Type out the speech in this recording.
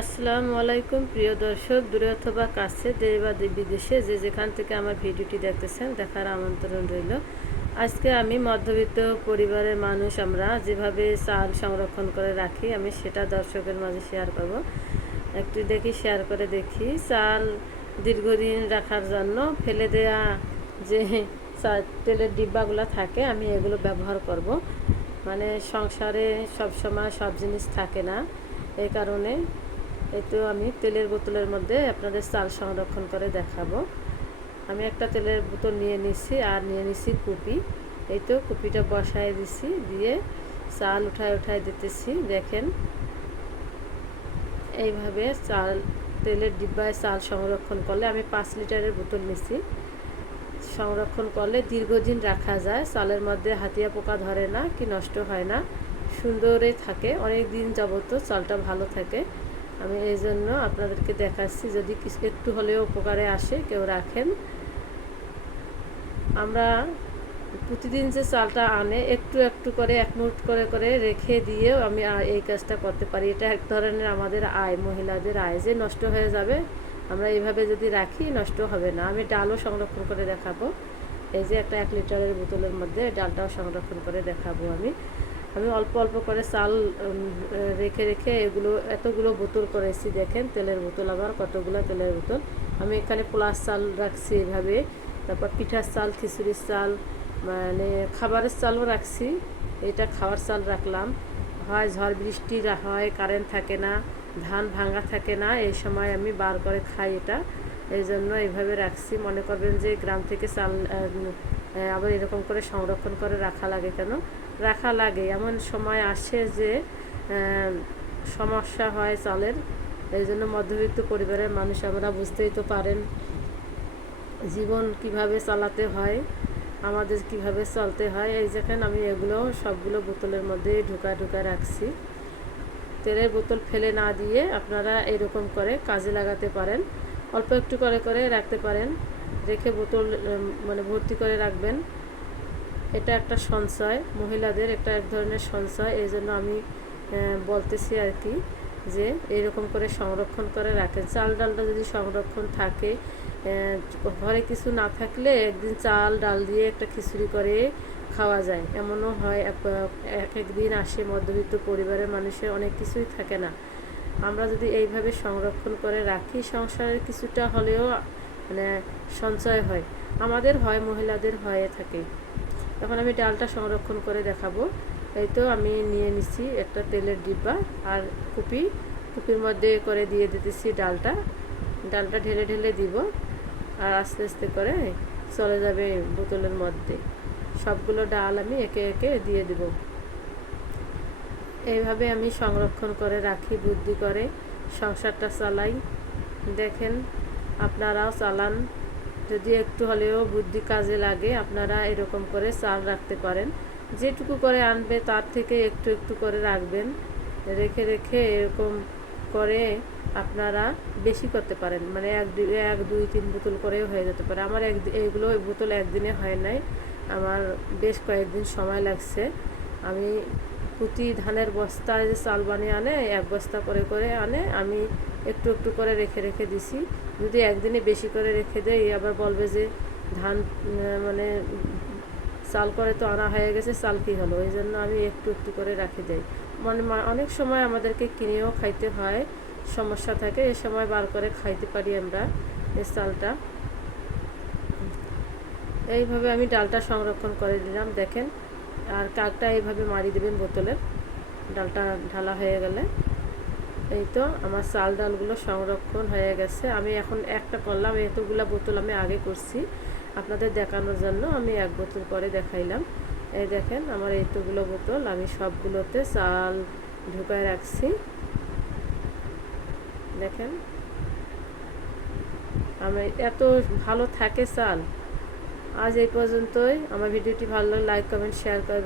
আসসালামু আলাইকুম প্রিয় দর্শক, দূরে অথবা কাছে, দেশ বা বিদেশে যে যেখান থেকে আমার ভিডিওটি দেখতেছেন দেখার আমন্ত্রণ রইল। আজকে আমি মধ্যবিত্ত পরিবারের মানুষ, আমরা যেভাবে চাল সংরক্ষণ করে রাখি আমি সেটা দর্শকের মাঝে শেয়ার করব। একটু দেখি, শেয়ার করে দেখি। চাল দীর্ঘদিন রাখার জন্য ফেলে দেয়া যে তেলের ডিব্বাগুলো থাকে আমি এগুলো ব্যবহার করব। মানে সংসারে সবসময় সব জিনিস থাকে না, এই কারণে এই তো আমি তেলের বোতলের মধ্যে আপনাদের চাল সংরক্ষণ করে দেখাবো। আমি একটা তেলের বোতল নিয়ে নিচ্ছি আর নিয়ে নিচ্ছি কুপি। এই তো কুপিটা বসায় দিছি, দিয়ে চাল উঠায় দিতেছি। দেখেন এইভাবে চাল তেলের ডিব্বায় চাল সংরক্ষণ করলে, আমি 5 লিটারের বোতল নিচ্ছি, সংরক্ষণ করলে দীর্ঘদিন রাখা যায়। চালের মধ্যে হাতিয়া পোকা ধরে না, কি নষ্ট হয় না, সুন্দরে থাকে, অনেক দিন যাবত চালটা ভালো থাকে। আমি এই জন্য আপনাদেরকে দেখাচ্ছি, যদি একটু হলেও উপকারে আসে কেউ রাখেন। আমরা প্রতিদিন যে চালটা আনে একটু একটু করে 1 মুঠ করে করে রেখে দিয়েও আমি এই কাজটা করতে পারি। এটা এক ধরনের আমাদের আয়, মহিলাদের আয়, যে নষ্ট হয়ে যাবে আমরা এইভাবে যদি রাখি নষ্ট হবে না। আমি ডালও সংরক্ষণ করে দেখাবো। এই যে একটা 1 লিটারের বোতলের মধ্যে ডালটাও সংরক্ষণ করে দেখাবো। আমি অল্প অল্প করে চাল রেখে রেখে এতগুলো বোতল করেছি। দেখেন তেলের বোতল, আবার কতগুলো তেলের বোতল। আমি এখানে প্লাস চাল রাখছি এভাবে, তারপর পিঠার চাল, খিচুড়ির চাল, মানে খাবারের চালও রাখছি। এটা খাওয়ার চাল রাখলাম। হয় ঝড় বৃষ্টি হয়, কারেন্ট থাকে না, ধান ভাঙা থাকে না, এই সময় আমি বার করে খাই এটা, এই জন্য এইভাবে রাখছি। মনে করবেন যে গ্রাম থেকে চাল আবার এরকম করে সংরক্ষণ করে রাখা লাগে কেন? রাখা লাগে, এমন সময় আসে যে সমস্যা হয় চালের। এই জন্য মধ্যবিত্ত পরিবারের মানুষ আমরা, বুঝতেই তো পারেন জীবন কিভাবে চালাতে হয়, আমাদের কিভাবে চলতে হয়। এই যেখানে আমি এগুলো সবগুলো বোতলের মধ্যে ঢুকা রাখছি। তেলের বোতল ফেলে না দিয়ে আপনারা এরকম করে কাজে লাগাতে পারেন। অল্প একটু করে করে রাখতে পারেন, রেখে বোতল মানে ভর্তি করে রাখবেন। এটা একটা সঞ্চয়, মহিলাদের একটা এক ধরনের সঞ্চয়। এই জন্য আমি বলতেছি আর কি, যে এরকম করে সংরক্ষণ করে রাখেন। চাল ডালটা যদি সংরক্ষণ থাকে, ঘরে কিছু না থাকলে একদিন চাল ডাল দিয়ে একটা খিচুড়ি করে খাওয়া যায়। এমনও হয়, এক দিন আসে মধ্যবিত্ত পরিবারের মানুষের অনেক কিছুই থাকে না। আমরা যদি এইভাবে সংরক্ষণ করে রাখি, সংসারের কিছুটা হলেও মানে সঞ্চয় হয়, আমাদের হয়, মহিলাদের হয়ে থাকে। এখন আমি ডালটা সংরক্ষণ করে দেখাবো। এই তো আমি নিয়ে নিচ্ছি একটা তেলের ডিব্বা আর কুপির মধ্যে করে দিয়ে দিতেছি ডালটা ঢেলে ঢেলে দিব, আর আস্তে আস্তে করে চলে যাবে বোতলের মধ্যে। সবগুলো ডাল আমি একে একে দিয়ে দিব। এইভাবে আমি সংরক্ষণ করে রাখি, বুদ্ধি করে সংসারটা চালাই। দেখেন আপনারাও চালান, যদি একটু হলেও বুদ্ধি কাজে লাগে আপনারা এরকম করে চাল রাখতে পারেন। যেটুকু করে আনবে তার থেকে একটু একটু করে রাখবেন, রেখে রেখে এরকম করে আপনারা বেশি করতে পারেন। মানে 1 2 3 বোতল করেও হয়ে যেতে পারে। আমার এইগুলো বোতল একদিনে হয় নাই, আমার বেশ কয়েকদিন সময় লাগছে। আমি প্রতি ধানের বস্তায় যে চাল বানিয়ে আনে, 1 বস্তা করে করে আনে, আমি একটু একটু করে রেখে রেখে দিছি। যদি একদিনে বেশি করে রেখে দেয় আবার বলবে যে ধান মানে চাল করে তো আনা হয়ে গেছে, চাল কী হলো। এই জন্য আমি একটু একটু করে রাখে দেই। মানে অনেক সময় আমাদেরকে কিনেও খাইতে হয়, সমস্যা থাকে, এ সময় বার করে খাইতে পারি আমরা এই চালটা। এইভাবে আমি ডালটা সংরক্ষণ করে দিলাম। দেখেন, আর কাকটা এইভাবে মারি দেবেন বোতলের, ডালটা ঢালা হয়ে গেলে। এই তো আমার চাল ডালগুলো সংরক্ষণ হয়ে গেছে। আমি এখন একটা করলাম, এতগুলো বোতল আমি আগে করছি আপনাদের দেখানোর জন্য, আমি 1 বোতল করে দেখাইলাম। এই দেখেন আমার এতগুলো বোতল, আমি সবগুলোতে চাল ঢুকায় রাখছি। দেখেন আমি এত ভালো থাকে চাল। আজ এই পর্যন্তই। আমার ভিডিওটি ভালো লাগলে লাইক কমেন্ট শেয়ার করবেন।